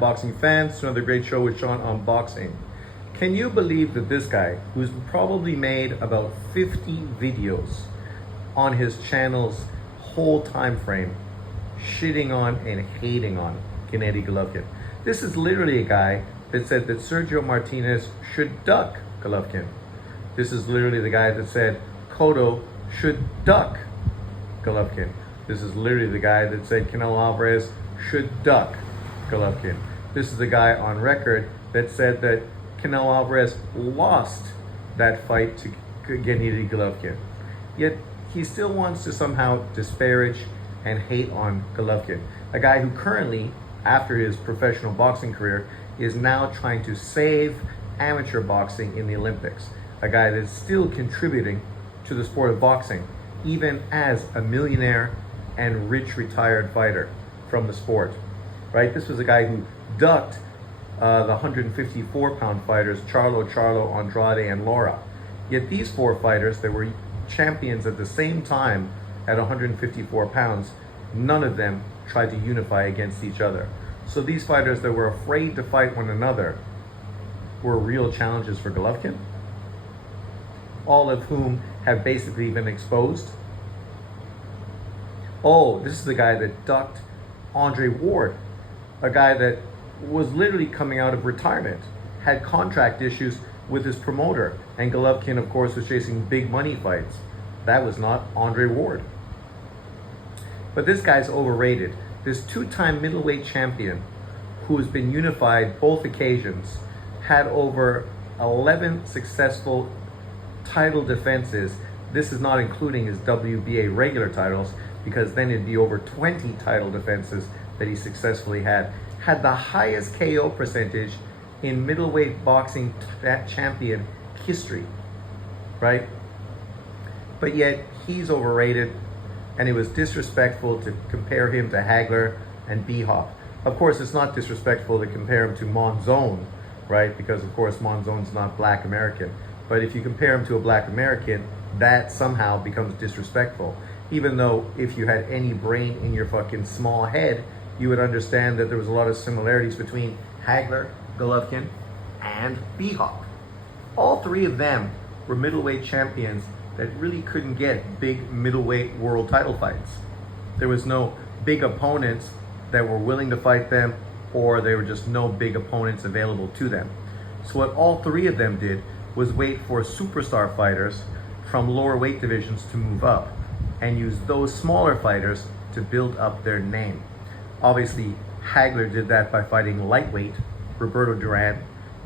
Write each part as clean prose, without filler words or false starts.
boxing fans, to another great show with Sean on boxing. Can you believe that this guy, who's probably made about 50 videos on his channel's whole time frame, shitting on and hating on Gennady Golovkin? This is literally a guy that said that Sergio Martinez should duck Golovkin. This is literally the guy that said Cotto should duck Golovkin. This is literally the guy that said Canelo Alvarez should duck Golovkin. This is the guy on record that said that Canelo Alvarez lost that fight to Gennady Golovkin. Yet he still wants to somehow disparage and hate on Golovkin, a guy who currently, after his professional boxing career, is now trying to save amateur boxing in the Olympics. A guy that's still contributing to the sport of boxing, even as a millionaire and rich retired fighter from the sport, right? This was a guy who ducked the 154-pound fighters, Charlo, Andrade, and Lara. Yet these four fighters that were champions at the same time at 154 pounds, none of them tried to unify against each other. So these fighters that were afraid to fight one another were real challenges for Golovkin, all of whom have basically been exposed. Oh, this is the guy that ducked Andre Ward, a guy that was literally coming out of retirement, had contract issues with his promoter, and Golovkin, of course, was chasing big money fights. That was not Andre Ward. But this guy's overrated. This two-time middleweight champion who has been unified both occasions, had over 11 successful title defenses. This is not including his WBA regular titles, because then it'd be over 20 title defenses that he successfully had the highest KO percentage in middleweight boxing champion history, right? But yet he's overrated, and it was disrespectful to compare him to Hagler and B-Hop. Of course, it's not disrespectful to compare him to Monzon, right? Because of course Monzon's not Black American. But if you compare him to a Black American, that somehow becomes disrespectful. Even though if you had any brain in your fucking small head, you would understand that there was a lot of similarities between Hagler, Golovkin, and B-Hop. All three of them were middleweight champions that really couldn't get big middleweight world title fights. There was no big opponents that were willing to fight them, or there were just no big opponents available to them. So what all three of them did was wait for superstar fighters from lower weight divisions to move up and use those smaller fighters to build up their name. Obviously, Hagler did that by fighting lightweight Roberto Duran,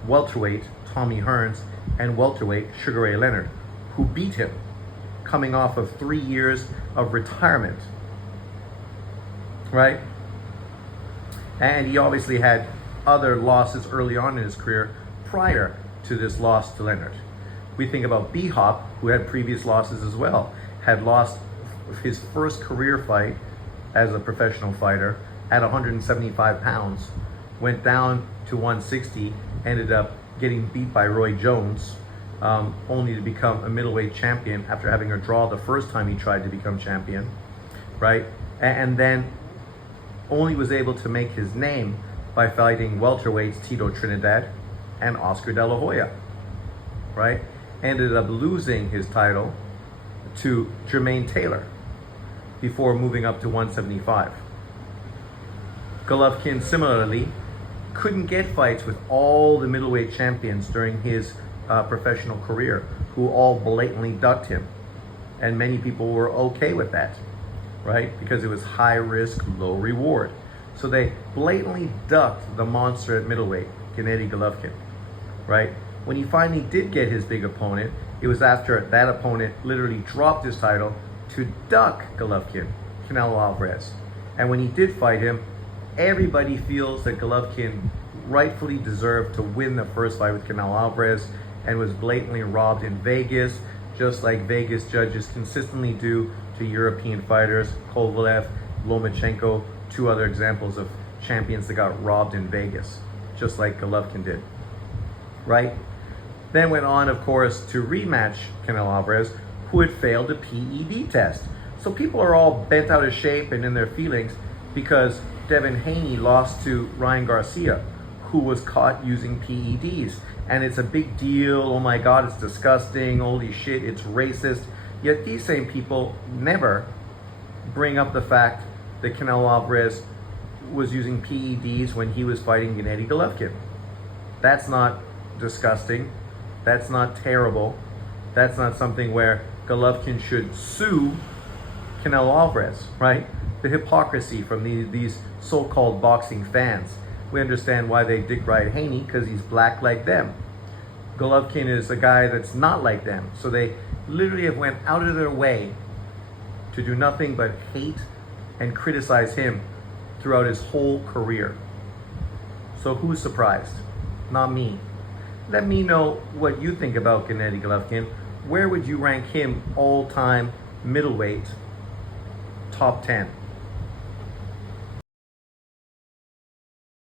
welterweight Tommy Hearns, and welterweight Sugar Ray Leonard, who beat him coming off of 3 years of retirement, right? And he obviously had other losses early on in his career prior to this loss to Leonard. We think about B-Hop, who had previous losses as well, had lost his first career fight as a professional fighter at 175 pounds, went down to 160, ended up getting beat by Roy Jones, only to become a middleweight champion after having a draw the first time he tried to become champion, right? And then only was able to make his name by fighting welterweights Tito Trinidad and Oscar De La Hoya, right? Ended up losing his title to Jermaine Taylor before moving up to 175. Golovkin similarly couldn't get fights with all the middleweight champions during his professional career, who all blatantly ducked him. And many people were okay with that, right? Because it was high risk, low reward. So they blatantly ducked the monster at middleweight, Gennady Golovkin, right? When he finally did get his big opponent, it was after that opponent literally dropped his title to duck Golovkin, Canelo Alvarez. And when he did fight him, everybody feels that Golovkin rightfully deserved to win the first fight with Canelo Alvarez and was blatantly robbed in Vegas, just like Vegas judges consistently do to European fighters, Kovalev, Lomachenko, two other examples of champions that got robbed in Vegas, just like Golovkin did, right? Then went on, of course, to rematch Canelo Alvarez, who had failed a PED test. So people are all bent out of shape and in their feelings because Devin Haney lost to Ryan Garcia, who was caught using PEDs. And it's a big deal. Oh my God, it's disgusting. Holy shit, it's racist. Yet these same people never bring up the fact that Canelo Alvarez was using PEDs when he was fighting Gennady Golovkin. That's not disgusting. That's not terrible. That's not something where Golovkin should sue Canelo Alvarez, right? The hypocrisy from these so-called boxing fans. We understand why they dick ride Haney, because he's black like them. Golovkin is a guy that's not like them. So they literally have went out of their way to do nothing but hate and criticize him throughout his whole career. So who's surprised? Not me. Let me know what you think about Gennady Golovkin. Where would you rank him all-time middleweight top 10?